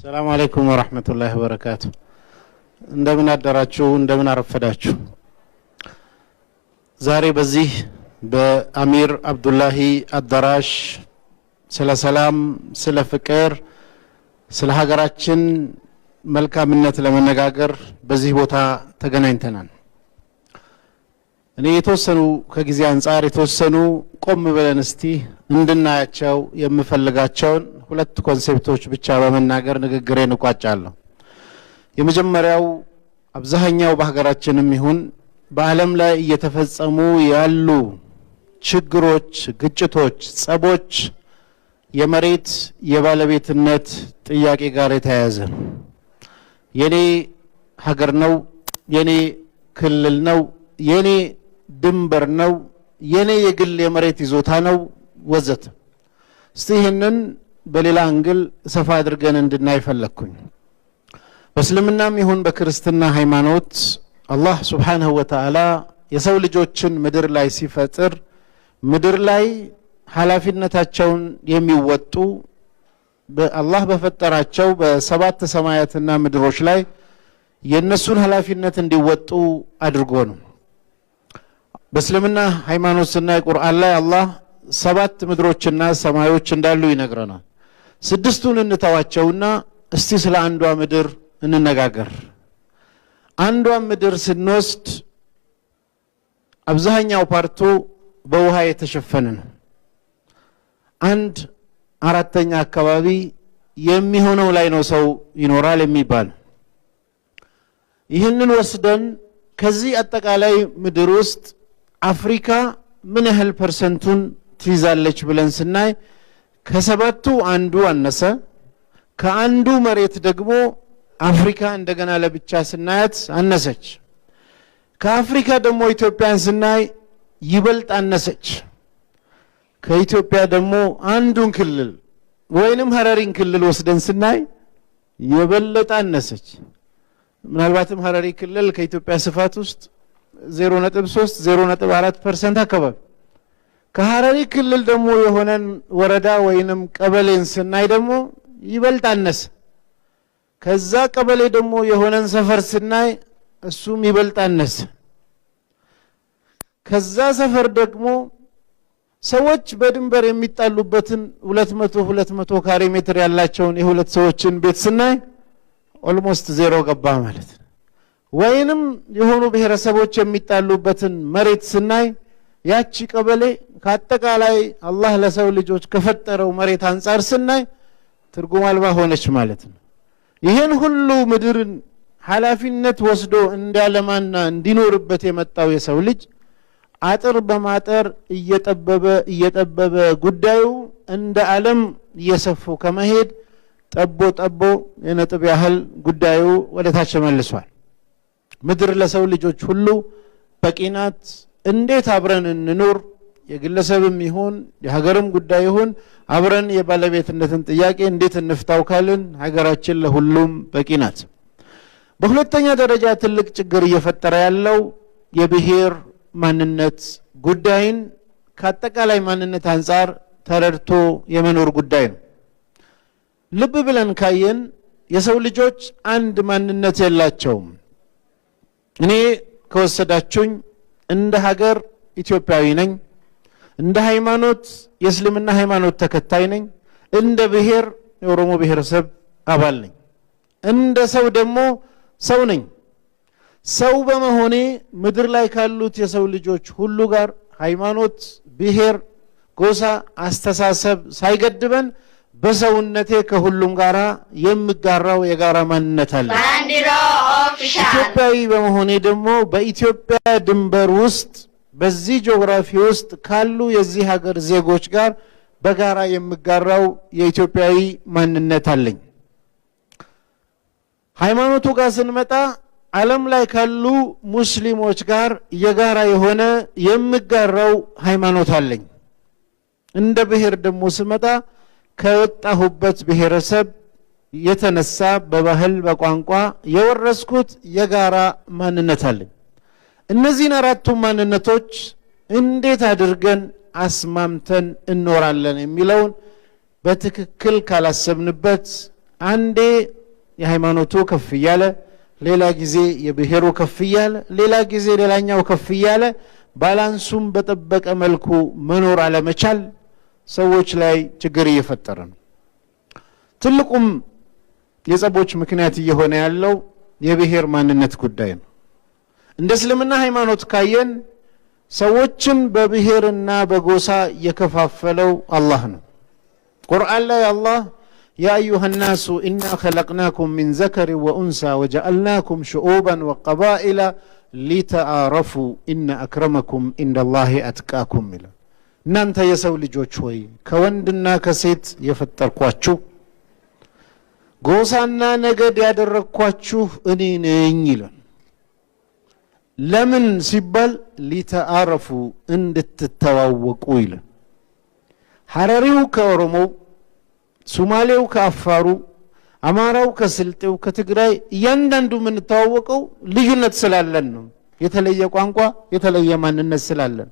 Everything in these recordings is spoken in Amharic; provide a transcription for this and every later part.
السلام عليكم ورحمة الله وبركاته. عندما أدراتشو عندما رفداتشو زاري بزيه بأمير عبد الله الدراش سلا سلام سلا فكر سلا هاجراتشن ملكا منت لمن نجاجر بزيه بوتا تجنينتنا. أنا يتوسنو كجزء أنصار يتوسنو قم بلنستي عندنا يتشاو يمفلقاتشون ሁለት ኮንሴፕቶች ብቻ በመናገር ንግግሬን እቋጫለሁ። የመጀመሪያው አብዛኛው በሀገራችንም ይሁን በዓለም ላይ እየተፈጸሙ ያሉ ችግሮች፣ ግጭቶች፣ ጸቦች የመሬት የባለቤትነት ጥያቄ ጋር የተያያዘ ነው። የኔ ሀገር ነው፣ የኔ ክልል ነው፣ የኔ ድንበር ነው፣ የኔ የግል የመሬት ይዞታ ነው ወዘተ። እስቲ ይህንን በሌላ አንግል ሰፋ አድርገን እንድናይ ፈለኩኝ። በእስልምናም ይሁን በክርስትና ሃይማኖት አላህ ሱብሓነሁ ወተዓላ የሰው ልጆችን ምድር ላይ ሲፈጥር ምድር ላይ ኃላፊነታቸውን የሚወጡ በአላህ በፈጠራቸው በሰባት ሰማያትና ምድሮች ላይ የነሱን ኃላፊነት እንዲወጡ አድርጎ ነው። በእስልምና ሃይማኖት ስናይ ቁርአን ላይ አላህ ሰባት ምድሮችና ሰማዮች እንዳሉ ይነግረናል። ስድስቱን እንተዋቸውና እስቲ ስለ አንዷ ምድር እንነጋገር። አንዷ ምድር ስንወስድ አብዛኛው ፓርቱ በውሃ የተሸፈነ ነው። 1/4 አካባቢ የሚሆነው ላይ ነው ሰው ይኖራል የሚባል። ይህንን ወስደን ከዚህ አጠቃላይ ምድር ውስጥ አፍሪካ ምን ያህል ፐርሰንቱን ትይዛለች ብለን ስናይ ከሰባቱ አንዱ አነሰ። ከአንዱ መሬት ደግሞ አፍሪካ እንደገና ለብቻ ስናያት አነሰች። ከአፍሪካ ደግሞ ኢትዮጵያን ስናይ ይበልጥ አነሰች። ከኢትዮጵያ ደግሞ አንዱን ክልል ወይንም ሀረሪን ክልል ወስደን ስናይ የበለጠ አነሰች። ምናልባትም ሀረሪ ክልል ከኢትዮጵያ ስፋት ውስጥ 0.3 0.4% አካባቢ። ከሀረሪ ክልል ደግሞ የሆነን ወረዳ ወይንም ቀበሌን ስናይ ደግሞ ይበልጥ አነሰ። ከዛ ቀበሌ ደግሞ የሆነን ሰፈር ስናይ እሱም ይበልጥ አነሰ። ከዛ ሰፈር ደግሞ ሰዎች በድንበር የሚጣሉበትን 200 ካሬ ሜትር ያላቸውን የሁለት ሰዎችን ቤት ስናይ ኦልሞስት ዜሮ ገባ ማለት ነው። ወይንም የሆኑ ብሔረሰቦች የሚጣሉበትን መሬት ስናይ ያቺ ቀበሌ ከአጠቃላይ አላህ ለሰው ልጆች ከፈጠረው መሬት አንፃር ስናይ ትርጉም አልባ ሆነች ማለት ነው። ይህን ሁሉ ምድርን ኃላፊነት ወስዶ እንዲያለማና እንዲኖርበት የመጣው የሰው ልጅ አጥር በማጠር እየጠበበ ጉዳዩ እንደ ዓለም እየሰፉ ከመሄድ ጠቦ የነጥብ ያህል ጉዳዩ ወደ ታች መልሷል። ምድር ለሰው ልጆች ሁሉ በቂ ናት። እንዴት አብረን እንኖር፣ የግለሰብም ይሁን የሀገርም ጉዳይ ይሁን አብረን የባለቤትነትን ጥያቄ እንዴት እንፍታው ካልን ሀገራችን ለሁሉም በቂ ናት። በሁለተኛ ደረጃ ትልቅ ችግር እየፈጠረ ያለው የብሔር ማንነት ጉዳይን ከአጠቃላይ ማንነት አንፃር ተረድቶ የመኖር ጉዳይ ነው። ልብ ብለን ካየን የሰው ልጆች አንድ ማንነት የላቸውም። እኔ ከወሰዳችሁኝ እንደ ሀገር ኢትዮጵያዊ ነኝ፣ እንደ ሃይማኖት የእስልምና ሃይማኖት ተከታይ ነኝ፣ እንደ ብሔር የኦሮሞ ብሔረሰብ አባል ነኝ፣ እንደ ሰው ደግሞ ሰው ነኝ። ሰው በመሆኔ ምድር ላይ ካሉት የሰው ልጆች ሁሉ ጋር ሃይማኖት፣ ብሔር፣ ጎሳ፣ አስተሳሰብ ሳይገድበን በሰውነቴ ከሁሉም ጋራ የምጋራው የጋራ ማንነት አለ። ኢትዮጵያዊ በመሆኔ ደግሞ በኢትዮጵያ ድንበር ውስጥ በዚህ ጂኦግራፊ ውስጥ ካሉ የዚህ ሀገር ዜጎች ጋር በጋራ የምጋራው የኢትዮጵያዊ ማንነት አለኝ። ሃይማኖቱ ጋር ስንመጣ ዓለም ላይ ካሉ ሙስሊሞች ጋር የጋራ የሆነ የምጋራው ሃይማኖት አለኝ። እንደ ብሔር ደግሞ ስመጣ ከወጣሁበት ብሔረሰብ የተነሳ በባህል በቋንቋ የወረስኩት የጋራ ማንነት አለኝ። እነዚህን አራቱ ማንነቶች እንዴት አድርገን አስማምተን እንኖራለን የሚለውን በትክክል ካላሰብንበት አንዴ የሃይማኖቱ ከፍ ይያለ ሌላ ጊዜ የብሔሩ ከፍ ይያለ ሌላ ጊዜ ሌላኛው ከፍ ይያለ ባላንሱም በተጠበቀ መልኩ መኖር አለመቻል ሰዎች ላይ ችግር እየፈጠረ ነው። ትልቁም የጸቦች ምክንያት እየሆነ ያለው የብሔር ማንነት ጉዳይ ነው። እንደ እስልምና ሃይማኖት ካየን ሰዎችን በብሔርና በጎሳ የከፋፈለው አላህ ነው። ቁርአን ላይ አላህ يا أيها الناس إنا خلقناكم من ذكر وأنثى وجعلناكم شعوبا وقبائل لتعارفوا إن أكرمكم عند الله أتقاكم إلى እናንተ የሰው ልጆች ሆይ ከወንድና ከሴት የፈጠርኳችሁ ጎሳና ነገድ ያደረኳችሁ እኔ ነኝ ይላል። ለምን ሲባል ሊተአረፉ እንድትተዋወቁ ይላል። ሐረሪው ከኦሮሞ፣ ሶማሌው ከአፋሩ፣ አማራው ከስልጤው፣ ከትግራይ እያንዳንዱ የምንተዋወቀው ልዩነት ስላለን ነው። የተለየ ቋንቋ የተለየ ማንነት ስላለን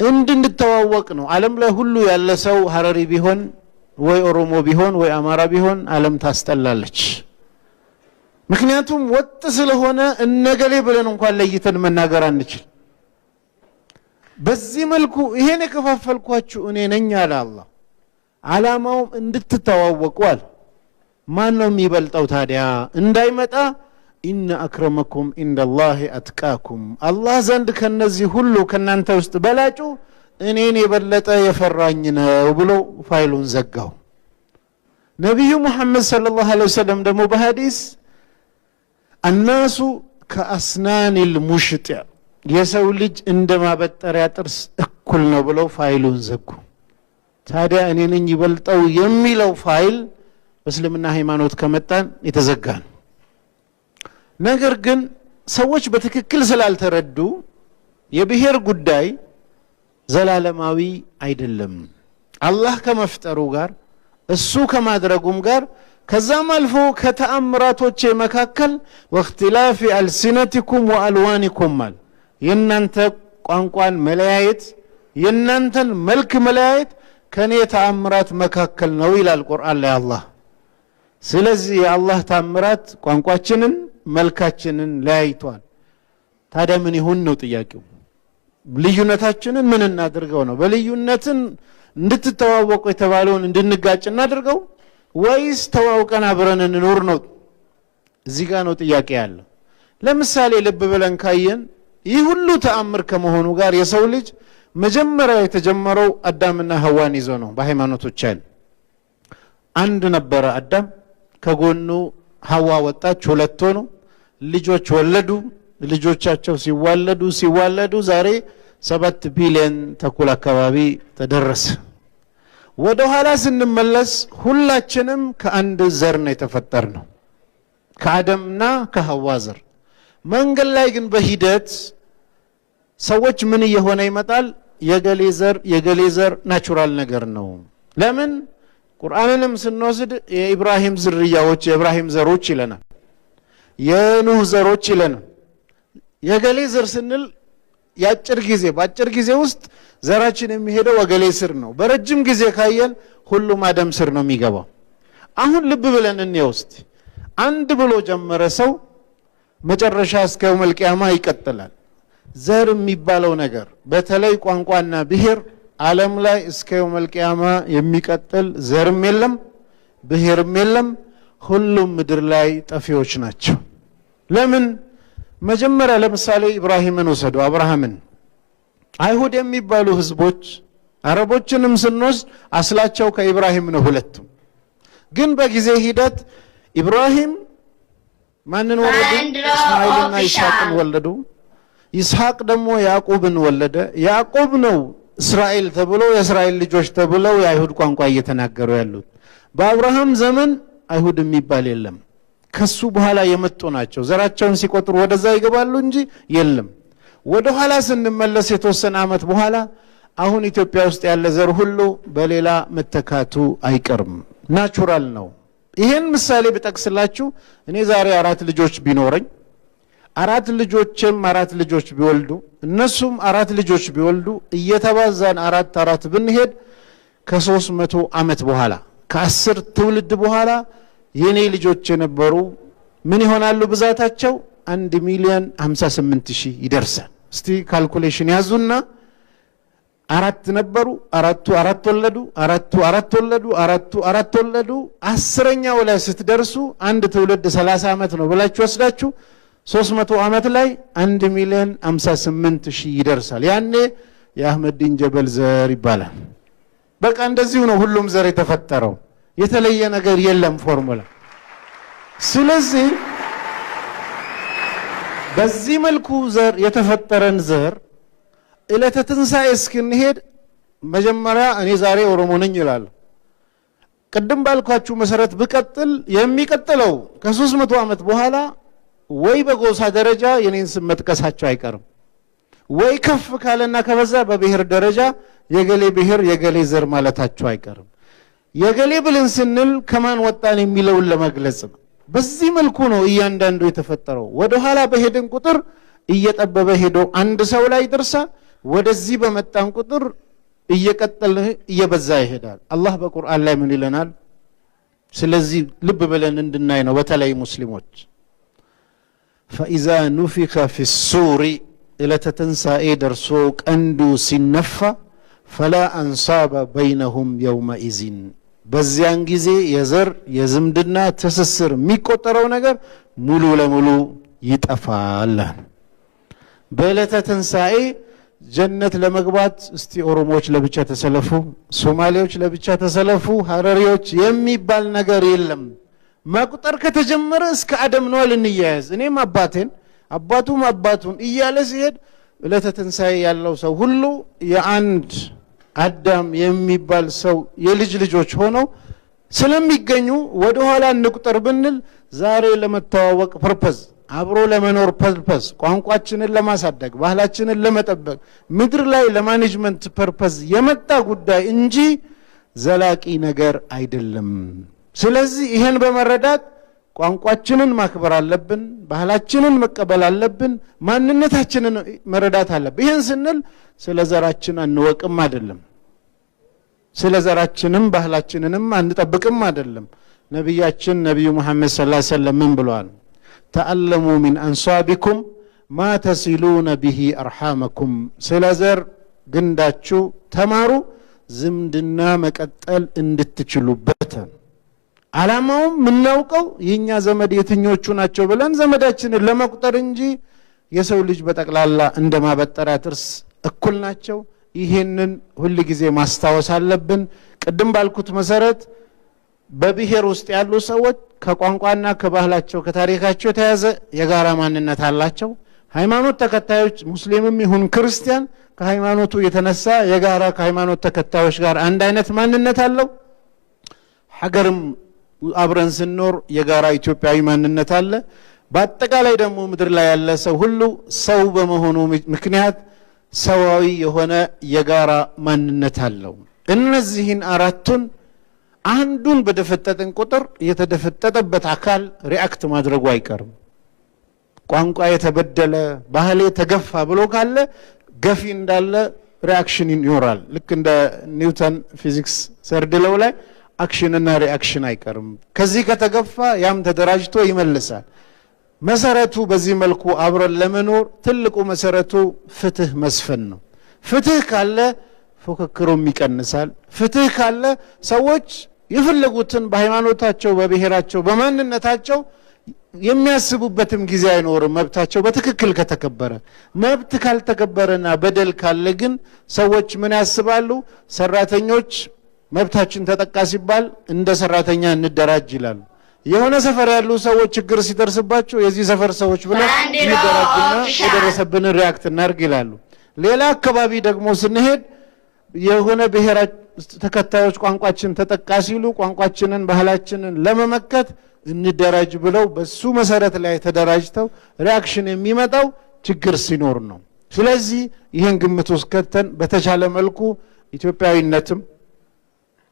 እንድንተዋወቅ ነው። ዓለም ላይ ሁሉ ያለ ሰው ሐረሪ ቢሆን ወይ ኦሮሞ ቢሆን ወይ አማራ ቢሆን ዓለም ታስጠላለች። ምክንያቱም ወጥ ስለሆነ እነገሌ ብለን እንኳን ለይተን መናገር አንችል። በዚህ መልኩ ይሄን የከፋፈልኳችሁ እኔ ነኝ አለ አላህ። ዓላማውም እንድትተዋወቁ አለ። ማን ነው የሚበልጠው ታዲያ እንዳይመጣ ኢነ አክረመኩም ኢንደላሂ አትቃኩም፣ አላህ ዘንድ ከነዚህ ሁሉ ከናንተ ውስጥ በላጩ እኔን የበለጠ የፈራኝ ነው ብሎ ፋይሉን ዘጋው። ነብዩ መሐመድ ሰለላሁ ዐለይሂ ወሰለም ደግሞ በሐዲስ الناس كأسنان المشط የሰው ልጅ እንደማበጠሪያ ጥርስ እኩል ነው ብለው ፋይሉን ዘጉ። ታዲያ እኔ ነኝ ይበልጠው የሚለው ፋይል በእስልምና ሃይማኖት ከመጣን የተዘጋ ነው። ነገር ግን ሰዎች በትክክል ስላልተረዱ የብሔር ጉዳይ ዘላለማዊ አይደለም። አላህ ከመፍጠሩ ጋር እሱ ከማድረጉም ጋር ከዛም አልፎ ከተአምራቶች መካከል ወእክትላፊ አልሲነቲኩም ወአልዋኒኩም ማል የናንተ ቋንቋን መለያየት የናንተን መልክ መለያየት ከኔ ተአምራት መካከል ነው ይላል ቁርአን ላይ አላህ። ስለዚህ የአላህ ተአምራት ቋንቋችንን መልካችንን ለያይቷል። ታዲያ ምን ይሁን ነው ጥያቄው? ልዩነታችንን ምን እናድርገው ነው? በልዩነትን እንድትተዋወቁ የተባለውን እንድንጋጭ እናድርገው ወይስ ተዋውቀን አብረን እንኖር ነው? እዚህ ጋር ነው ጥያቄ ያለው። ለምሳሌ ልብ ብለን ካየን ይህ ሁሉ ተአምር ከመሆኑ ጋር የሰው ልጅ መጀመሪያ የተጀመረው አዳምና ሐዋን ይዞ ነው። በሃይማኖቶች አይደል አንድ ነበረ አዳም፣ ከጎኑ ሐዋ ወጣች፣ ሁለት ሆኑ፣ ልጆች ወለዱ። ልጆቻቸው ሲዋለዱ ዛሬ 7 ቢሊዮን ተኩል አካባቢ ተደረሰ። ወደ ኋላ ስንመለስ ሁላችንም ከአንድ ዘር ነው የተፈጠርነው፣ ከአደምና ከሐዋ ዘር። መንገድ ላይ ግን በሂደት ሰዎች ምን እየሆነ ይመጣል? የገሌ ዘር ናቹራል ነገር ነው። ለምን? ቁርአንንም ስንወስድ የኢብራሂም ዝርያዎች የኢብራሂም ዘሮች ይለናል፣ የኑህ ዘሮች ይለናል። የገሌ ዘር ስንል በአጭር ጊዜ ውስጥ ዘራችን የሚሄደው ወገሌ ስር ነው። በረጅም ጊዜ ካየን ሁሉም አደም ስር ነው የሚገባው። አሁን ልብ ብለን እንየውስት አንድ ብሎ ጀመረ ሰው መጨረሻ እስከ የውመል ቂያማ ይቀጥላል። ዘር የሚባለው ነገር በተለይ ቋንቋና ብሔር ዓለም ላይ እስከ የውመል ቂያማ የሚቀጥል ዘርም የለም ብሔርም የለም። ሁሉም ምድር ላይ ጠፊዎች ናቸው። ለምን? መጀመሪያ ለምሳሌ ኢብራሂምን ወሰዱ፣ አብርሃምን። አይሁድ የሚባሉ ህዝቦች አረቦችንም ስንወስድ አስላቸው ከኢብራሂም ነው ሁለቱም። ግን በጊዜ ሂደት ኢብራሂም ማንን ወለዱ? እስማኤልና ይስሐቅን ወለዱ። ይስሐቅ ደግሞ ያዕቆብን ወለደ። ያዕቆብ ነው እስራኤል ተብሎ የእስራኤል ልጆች ተብለው የአይሁድ ቋንቋ እየተናገሩ ያሉት። በአብርሃም ዘመን አይሁድ የሚባል የለም። ከሱ በኋላ የመጡ ናቸው። ዘራቸውን ሲቆጥሩ ወደዛ ይገባሉ እንጂ የለም። ወደ ኋላ ስንመለስ የተወሰነ ዓመት በኋላ አሁን ኢትዮጵያ ውስጥ ያለ ዘር ሁሉ በሌላ መተካቱ አይቀርም፣ ናቹራል ነው። ይሄን ምሳሌ ብጠቅስላችሁ እኔ ዛሬ 4 ልጆች ቢኖረኝ 4 ልጆች ቢወልዱ እነሱም 4 ልጆች ቢወልዱ እየተባዛን 4 ብንሄድ ከ300 ዓመት በኋላ ከ10 ትውልድ በኋላ የኔ ልጆች የነበሩ ምን ይሆናሉ ብዛታቸው 1,058,000 ይደርሳል። እስቲ ካልኩሌሽን ያዙና 4 ነበሩ፣ 4 ወለዱ፣ 4 ወለዱ፣ 4 ወለዱ። 10ኛው ላይ ስትደርሱ አንድ ትውልድ 30 ዓመት ነው ብላችሁ ወስዳችሁ 300 ዓመት ላይ 1,058,000 ይደርሳል። ያኔ የአህመዲን ጀበል ዘር ይባላል። በቃ እንደዚሁ ነው ሁሉም ዘር የተፈጠረው፣ የተለየ ነገር የለም ፎርሙላ። ስለዚህ በዚህ መልኩ ዘር የተፈጠረን ዘር ዕለተ ትንሣኤ እስክንሄድ መጀመሪያ እኔ ዛሬ ኦሮሞ ነኝ ይላል። ቅድም ባልኳችሁ መሰረት ብቀጥል የሚቀጥለው ከ300 ዓመት በኋላ ወይ በጎሳ ደረጃ የኔን ስም መጥቀሳቸው አይቀርም፣ ወይ ከፍ ካለና ከበዛ በብሔር ደረጃ የገሌ ብሔር የገሌ ዘር ማለታቸው አይቀርም። የገሌ ብልን ስንል ከማን ወጣን የሚለውን ለመግለጽ ነው። በዚህ መልኩ ነው እያንዳንዱ የተፈጠረው። ወደ ኋላ በሄድን ቁጥር እየጠበበ ሄዶ አንድ ሰው ላይ ይደርሳል። ወደዚህ በመጣን ቁጥር እየቀጠለ እየበዛ ይሄዳል። አላህ በቁርአን ላይ ምን ይለናል? ስለዚህ ልብ ብለን እንድናይ ነው። በተለይ ሙስሊሞች ፈኢዛ ኑፊኸ ፊሱሪ ዕለተ ትንሣኤ ደርሶ ቀንዱ ሲነፋ ፈላ አንሳበ በይነሁም የውመኢዚን፣ በዚያን ጊዜ የዘር የዝምድና ትስስር የሚቆጠረው ነገር ሙሉ ለሙሉ ይጠፋል። በዕለተ ትንሣኤ ጀነት ለመግባት እስቲ ኦሮሞዎች ለብቻ ተሰለፉ፣ ሶማሌዎች ለብቻ ተሰለፉ፣ ሀረሪዎች የሚባል ነገር የለም። መቁጠር ከተጀመረ እስከ አደም ነው ልንያያዝ። እኔም አባቴን አባቱም አባቱን እያለ ሲሄድ ዕለተ ትንሣኤ ያለው ሰው ሁሉ የአንድ አዳም የሚባል ሰው የልጅ ልጆች ሆነው ስለሚገኙ ወደ ኋላ እንቁጠር ብንል ዛሬ ለመተዋወቅ ፐርፐዝ፣ አብሮ ለመኖር ፐርፐዝ፣ ቋንቋችንን ለማሳደግ ባህላችንን ለመጠበቅ ምድር ላይ ለማኔጅመንት ፐርፐዝ የመጣ ጉዳይ እንጂ ዘላቂ ነገር አይደለም። ስለዚህ ይሄን በመረዳት ቋንቋችንን ማክበር አለብን፣ ባህላችንን መቀበል አለብን፣ ማንነታችንን መረዳት አለብን። ይሄን ስንል ስለ ዘራችን አንወቅም አይደለም፣ ስለ ዘራችንም ባህላችንንም አንጠብቅም አይደለም። ነቢያችን ነቢዩ መሐመድ ሰለላሁ ዐለይሂ ወሰለም ምን ብለዋል? ተአለሙ ሚን አንሷቢኩም ማ ተሲሉነ ቢሂ አርሓመኩም፣ ስለ ዘር ግንዳችሁ ተማሩ ዝምድና መቀጠል እንድትችሉበት። ዓላማውም የምናውቀው የኛ ዘመድ የትኞቹ ናቸው ብለን ዘመዳችንን ለመቁጠር እንጂ የሰው ልጅ በጠቅላላ እንደማበጠሪያ ጥርስ እኩል ናቸው። ይሄንን ሁል ጊዜ ማስታወስ አለብን። ቅድም ባልኩት መሰረት በብሔር ውስጥ ያሉ ሰዎች ከቋንቋና ከባህላቸው ከታሪካቸው የተያዘ የጋራ ማንነት አላቸው። ሃይማኖት ተከታዮች ሙስሊምም ይሁን ክርስቲያን ከሃይማኖቱ የተነሳ የጋራ ከሃይማኖት ተከታዮች ጋር አንድ አይነት ማንነት አለው። ሀገርም አብረን ስንኖር የጋራ ኢትዮጵያዊ ማንነት አለ። በአጠቃላይ ደግሞ ምድር ላይ ያለ ሰው ሁሉ ሰው በመሆኑ ምክንያት ሰዋዊ የሆነ የጋራ ማንነት አለው። እነዚህን አራቱን አንዱን በደፈጠጥን ቁጥር የተደፈጠጠበት አካል ሪአክት ማድረጉ አይቀርም። ቋንቋ የተበደለ ባህሌ ተገፋ ብሎ ካለ ገፊ እንዳለ ሪአክሽን ይኖራል። ልክ እንደ ኒውተን ፊዚክስ ሰርድለው ላይ አክሽንና ሪአክሽን አይቀርም። ከዚህ ከተገፋ ያም ተደራጅቶ ይመልሳል። መሰረቱ በዚህ መልኩ አብረን ለመኖር ትልቁ መሰረቱ ፍትህ መስፈን ነው። ፍትህ ካለ ፉክክሩም ይቀንሳል። ፍትህ ካለ ሰዎች የፈለጉትን በሃይማኖታቸው፣ በብሔራቸው፣ በማንነታቸው የሚያስቡበትም ጊዜ አይኖርም። መብታቸው በትክክል ከተከበረ። መብት ካልተከበረና በደል ካለ ግን ሰዎች ምን ያስባሉ? ሰራተኞች መብታችን ተጠቃ ሲባል እንደ ሰራተኛ እንደራጅ ይላሉ። የሆነ ሰፈር ያሉ ሰዎች ችግር ሲደርስባቸው የዚህ ሰፈር ሰዎች ብለው እንደራጅና የደረሰብን ሪአክት እናርግ ይላሉ። ሌላ አካባቢ ደግሞ ስንሄድ የሆነ ብሔር ተከታዮች ቋንቋችን ተጠቃ ሲሉ ቋንቋችንን ባህላችንን ለመመከት እንደራጅ ብለው በሱ መሰረት ላይ ተደራጅተው ሪአክሽን የሚመጣው ችግር ሲኖር ነው። ስለዚህ ይህን ግምት ውስጥ ከተን በተቻለ መልኩ ኢትዮጵያዊነትም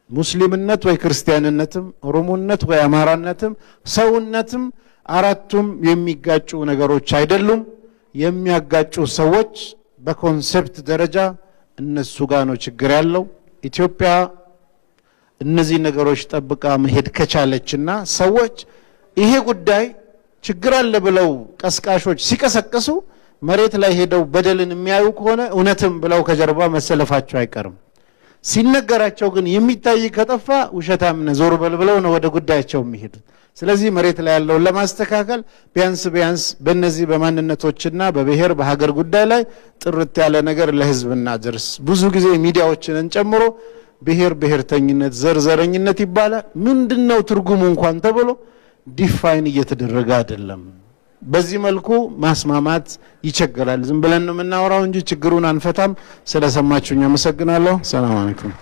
ሙስሊምነት ወይ ክርስቲያንነትም ኦሮሞነት ወይ አማራነትም ሰውነትም አራቱም የሚጋጩ ነገሮች አይደሉም። የሚያጋጩ ሰዎች በኮንሴፕት ደረጃ እነሱ ጋር ነው ችግር ያለው። ኢትዮጵያ እነዚህ ነገሮች ጠብቃ መሄድ ከቻለችና ሰዎች ይሄ ጉዳይ ችግር አለ ብለው ቀስቃሾች ሲቀሰቅሱ መሬት ላይ ሄደው በደልን የሚያዩ ከሆነ እውነትም ብለው ከጀርባ መሰለፋቸው አይቀርም። ሲነገራቸው ግን የሚታይ ከጠፋ ውሸታም ነው ዞር በል ብለው ነው ወደ ጉዳያቸው የሚሄዱት። ስለዚህ መሬት ላይ ያለውን ለማስተካከል ቢያንስ በእነዚህ በማንነቶችና በብሔር በሀገር ጉዳይ ላይ ጥርት ያለ ነገር ለህዝብ እናድርስ። ብዙ ጊዜ ሚዲያዎችን ጨምሮ ብሔርተኝነት ዘረኝነት ይባላል። ምንድነው ትርጉሙ እንኳን ተብሎ ዲፋይን እየተደረገ አይደለም። በዚህ መልኩ ማስማማት ይቸገራል። ዝም ብለን ነው የምናወራው እንጂ ችግሩን አንፈታም። ስለሰማችሁኝ አመሰግናለሁ። ሰላም አለይኩም።